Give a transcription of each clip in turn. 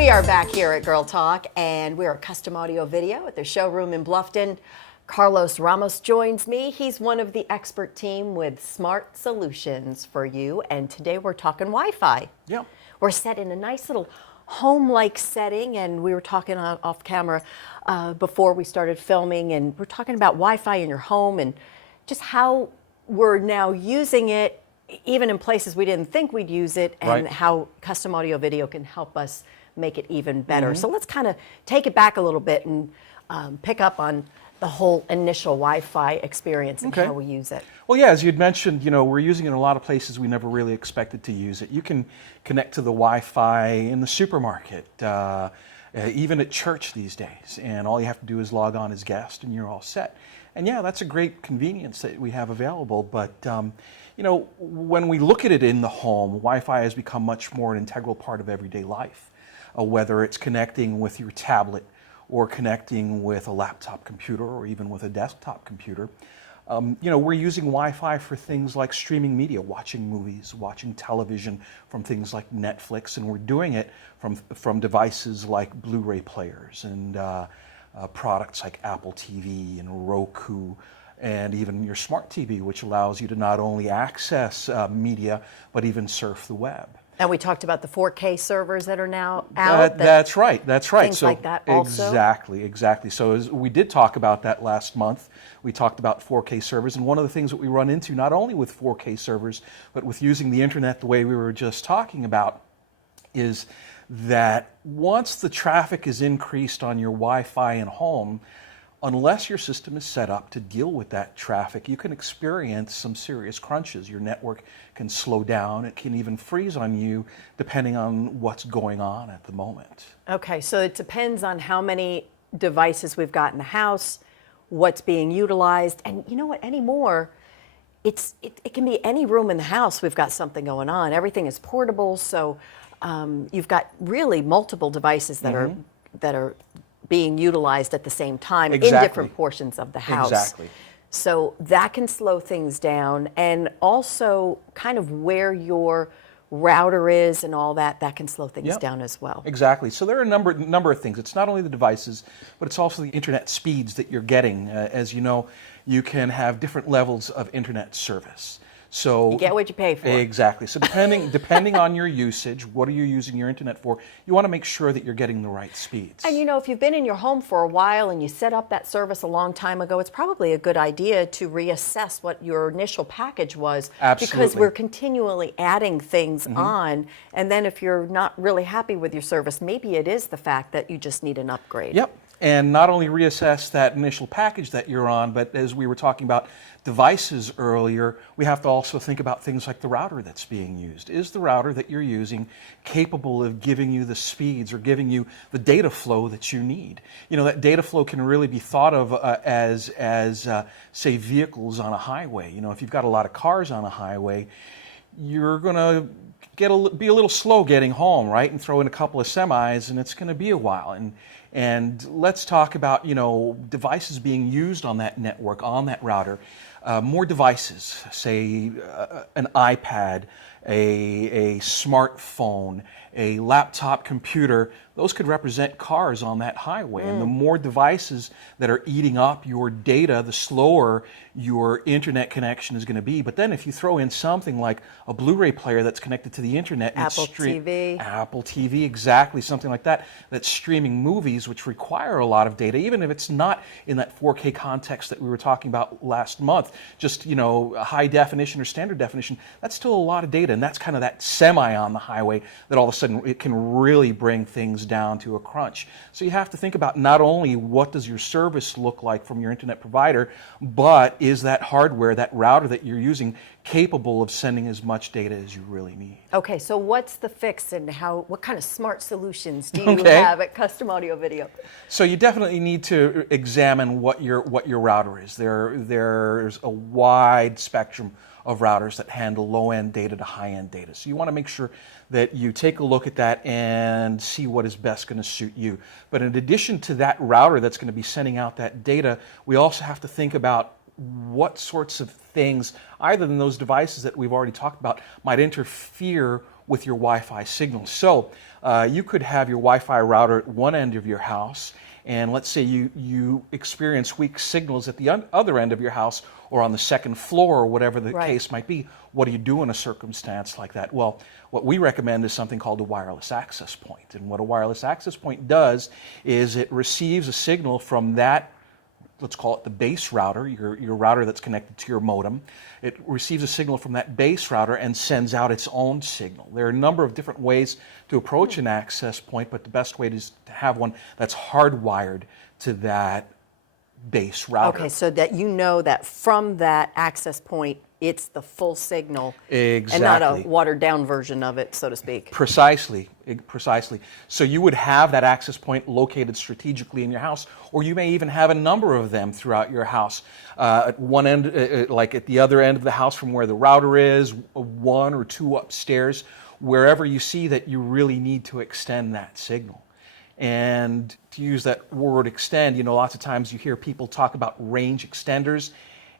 We are back here at Girl Talk, and we're at Custom Audio Video at their showroom in Bluffton. Carlos Ramos joins me. He's one of the expert team with smart solutions for you, and today we're talking Wi-Fi. Yeah. We're set in a nice little home-like setting, and we were talking off camera before we started filming, and we're talking about Wi-Fi in your home and just how we're now using it, even in places we didn't think we'd use it, and how Custom Audio Video can help us make it even better. So let's kind of take it back a little bit and pick up on the whole initial Wi-Fi experience and how we use it. Well, yeah, as you'd mentioned, you know, we're using it in a lot of places we never really expected to use it. You can connect to the Wi-Fi in the supermarket, even at church these days, and all you have to do is log on as guest and you're all set. And yeah, that's a great convenience that we have available, but you know, when we look at it in the home, Wi-Fi has become much more an integral part of everyday life. Whether it's connecting with your tablet or connecting with a laptop computer or even with a desktop computer. You know, we're using Wi-Fi for things like streaming media, watching movies, watching television from things like Netflix, and we're doing it from devices like Blu-ray players and products like Apple TV and Roku, and even your smart TV, which allows you to not only access media, but even surf the web. And we talked about the 4K servers that are now out. That's right. That's right. Things like that also. Exactly. So as we did talk about that last month. We talked about 4K servers, and one of the things that we run into, not only with 4K servers, but with using the internet the way we were just talking about, is that once the traffic is increased on your Wi-Fi in home, unless your system is set up to deal with that traffic, you can experience some serious crunches. Your network can slow down. It can even freeze on you depending on what's going on at the moment. Okay, so it depends on how many devices we've got in the house, what's being utilized, and you know what, anymore, it can be any room in the house we've got something going on. Everything is portable, so you've got really multiple devices that are being utilized at the same time in different portions of the house. Exactly. So that can slow things down, and also kind of where your router is and all that can slow things down as well. Exactly. So there are a number of things. It's not only the devices, but it's also the internet speeds that you're getting. As you know, you can have different levels of internet service. So you get what you pay for. Exactly. So depending on your usage, what are you using your internet for, you want to make sure that you're getting the right speeds. And you know, if you've been in your home for a while and you set up that service a long time ago, it's probably a good idea to reassess what your initial package was. Absolutely. Because we're continually adding things on, and then if you're not really happy with your service, maybe it is the fact that you just need an upgrade. Yep. And not only reassess that initial package that you're on, but as we were talking about devices earlier, we have to also think about things like the router that's being used. Is the router that you're using capable of giving you the speeds or giving you the data flow that you need? You know, that data flow can really be thought of as say, vehicles on a highway. You know, if you've got a lot of cars on a highway, you're going to be a little slow getting home, right? And throw in a couple of semis, and it's going to be a while. And let's talk about, you know, devices being used on that network, on that router. More devices, say an iPad, a smartphone, a laptop computer, those could represent cars on that highway. And the more devices that are eating up your data, the slower your internet connection is going to be. But then if you throw in something like a Blu-ray player that's connected to the internet, Apple TV, exactly, something like that, that's streaming movies, which require a lot of data, even if it's not in that 4K context that we were talking about last month, just, you know, high definition or standard definition, that's still a lot of data. And that's kind of that semi on the highway that all of a sudden it can really bring things down to a crunch. So you have to think about not only what does your service look like from your internet provider, but is that hardware, that router that you're using, capable of sending as much data as you really need. Okay, so what's the fix and what kind of smart solutions do you have at Custom Audio Video? So you definitely need to examine what your router is. There's a wide spectrum of routers that handle low-end data to high-end data. So you want to make sure that you take a look at that and see what is best going to suit you. But in addition to that router that's going to be sending out that data, we also have to think about what sorts of things, either than those devices that we've already talked about, might interfere with your Wi-Fi signal. So you could have your Wi-Fi router at one end of your house, and let's say you experience weak signals at the other end of your house or on the second floor or whatever the case might be. What do you do in a circumstance like that? Well, what we recommend is something called a wireless access point. And what a wireless access point does is it receives a signal from that, let's call it the base router, your router that's connected to your modem. It receives a signal from that base router and sends out its own signal. There are a number of different ways to approach an access point, but the best way is to have one that's hardwired to that base router. Okay, so that you know that from that access point, it's the full signal. Exactly. And not a watered down version of it, so to speak. Precisely. So you would have that access point located strategically in your house, or you may even have a number of them throughout your house. At one end, like at the other end of the house from where the router is, one or two upstairs, wherever you see that you really need to extend that signal. And to use that word extend, lots of times you hear people talk about range extenders.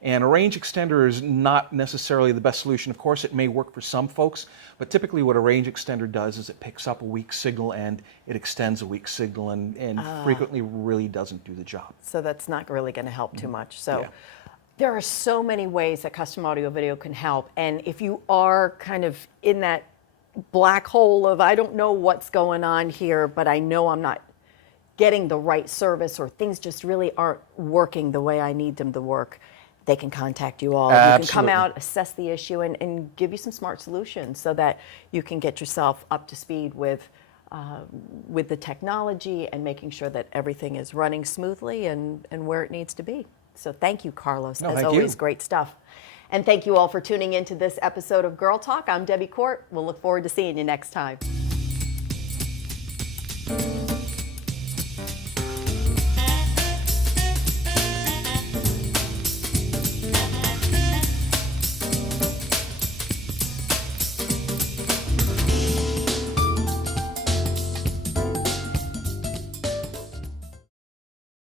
And a range extender is not necessarily the best solution. Of course, it may work for some folks, but typically what a range extender does is it picks up a weak signal and it extends a weak signal and frequently really doesn't do the job. So that's not really going to help too much. So there are so many ways that custom audio video can help. And if you are kind of in that black hole of, I don't know what's going on here, but I know I'm not getting the right service, or things just really aren't working the way I need them to work, they can contact you all. Absolutely. You can come out, assess the issue, and give you some smart solutions so that you can get yourself up to speed with the technology and making sure that everything is running smoothly and where it needs to be. So thank you, Carlos. As always, great stuff. And thank you all for tuning into this episode of Girl Talk. I'm Debbie Court. We'll look forward to seeing you next time.